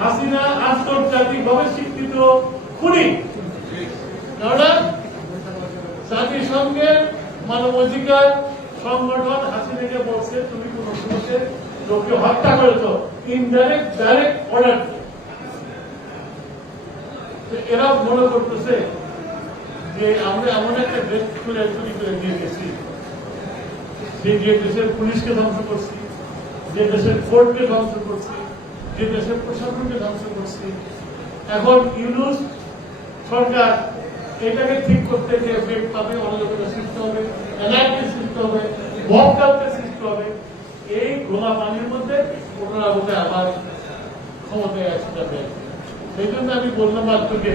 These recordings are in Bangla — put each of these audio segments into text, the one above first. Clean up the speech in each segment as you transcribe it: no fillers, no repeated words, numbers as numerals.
হাসিনা আন্তর্জাতিকভাবে স্বীকৃত খুনি। কেননা জাতিসংঘের মানবাধিকার সংগঠন হাসিনাকে বলছে তুমি কোন পুলিশের লোককে হত্যা করেছ, ইনডাইরেক্ট ডাইরেক্ট অর্ডার। এরা মনে করতেছে যে আমরা এমন একটা দেশ খুলে তৈরি করে দিয়ে গেছি যে দেশের পুলিশকে ধ্বংস করছি, যে দেশের কোর্টকে ধ্বংস করছি, যে দেশের প্রশাসনকে ধ্বংস করছি। এখন ইউনূস সরকার এটাকে ঠিক করতে গিয়ে বেগ পাবে, অরাজকতা সৃষ্টি হবে, এনআরকি সৃষ্টি হবে, বদকালকে সৃষ্টি হবে। এই ঘোলা পানির মধ্যে ওনারা বোধ আবার ক্ষমতায় আসতে যাবে। সেই জন্য আমি বললাম আজকে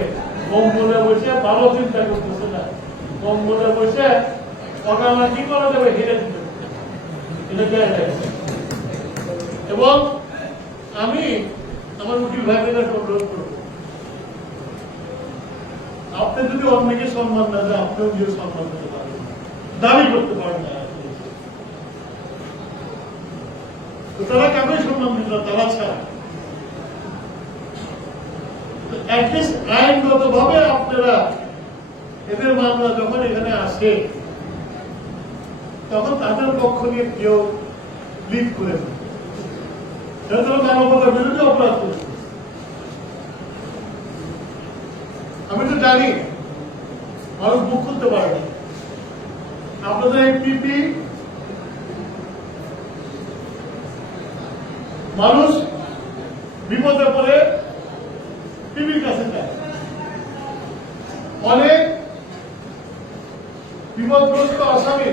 কম বলে বসে ভালো চিন্তা করতেছে না, কম বলে বসে ওটা আমার কি করা যাবে হেরে দিতে, এটা দেয়া যায়। এবং আমি আমার উকিল ভাইদের অনুরোধ করব, আপনি যদি অন্যকে সম্মান না দেন, আপনিও নিজের সম্মান দিতে পারেন, দাবি করতে পারেন না। তারা কেমন সম্মান দিল তারা ছাড়া আইনগত ভাবে আপনারা এদের মামলা যখন এখানে আসে তখন তাদের পক্ষ নিয়ে কেউ লিড করে মানবতার বিরুদ্ধে অপরাধ করছে। আমি তো জানি মানুষ মুখ খুলতে পারে না। আপনাদের এই পিপি মানুষ বিপদে পড়ে টিভির কাছে যায়, অনেক বিপদগ্রস্ত আসামি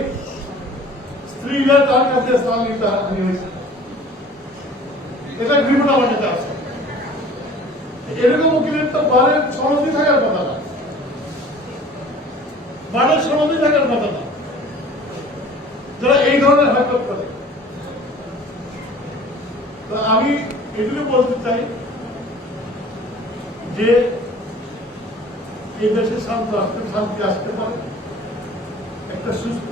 স্ত্রীরা তার কাছে স্থানান্তরিত হয়েছে। এটা বিভিন্ন আমার কাছে আছে। এরকম উকিলের তো বারের সমাধি থাকার কথা না, বারের সমাধি থাকার কথা না, যারা এই ধরনের হরকত করে। তো আমি এটুকু বলতে চাই যে এই দেশে শান্তি আসতে পারে একটা সুস্থ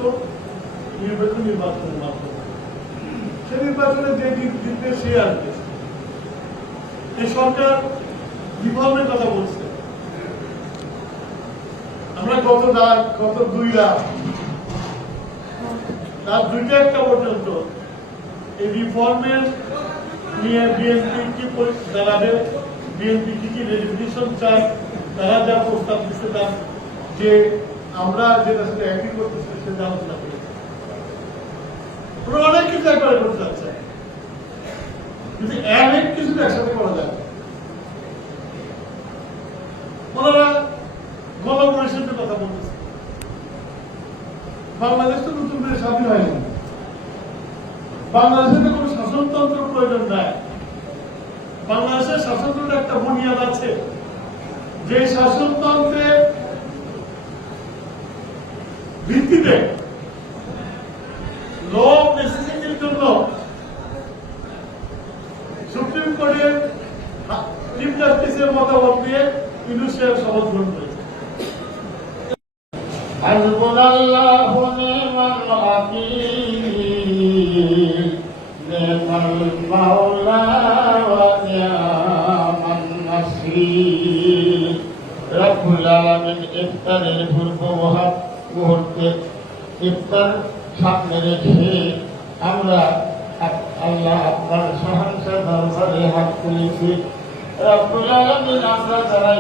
নির্বাচনের মাধ্যমে। সে নির্বাচনে যে দিক দিতে সে আসবে। এই সরকার রিফর্মের কথা বলছে, আমরা গত 2 রাত একটা পর্যন্ত এই রিফর্মের নিয়ে বিএনপি কি দাঁড়াবে, বিএনপি কি রেজলিউশন চায়, তারা যা প্রস্তাব দিচ্ছে তার যে আমরা যেটা সাথে একই করতেছি সেটা আলোচনা করি। অনেক কিছু একবারে করতে যাচ্ছে, কিন্তু অনেক কিছু একসাথে করা যায়। ওনারা গণপরিষদের কথা বলতেছে। বাংলাদেশ তো নতুন করে স্বাধীন হয়নি, বাংলাদেশের কোন শাসনতন্ত্র প্রয়োজন নাই। বাংলাদেশের শাসনতন্ত্রের একটা বুনিয়াদ আছে, যে শাসনতন্ত্রের ভিত্তিতে ল অফ নেসেসিটির জন্য সুপ্রিম কোর্টের চিফ জাস্টিসের মতামত দিয়ে ইউনূসের শপথ গ্রহণ করেছে। হাসবুনাল্লাহু নি'মাল ওয়াকিল, নি'মাল মাওলা ওয়া নি'মান নাসীর। রব্বুল আলামিন ইফতারের পূর্ব মুহূর্তে ইফতার সামনে রেখে আমরা আল্লাহ আপনার সহনশীল দরবারে হাত তুলেছি। রব্বুল আলামিন আমরা যারা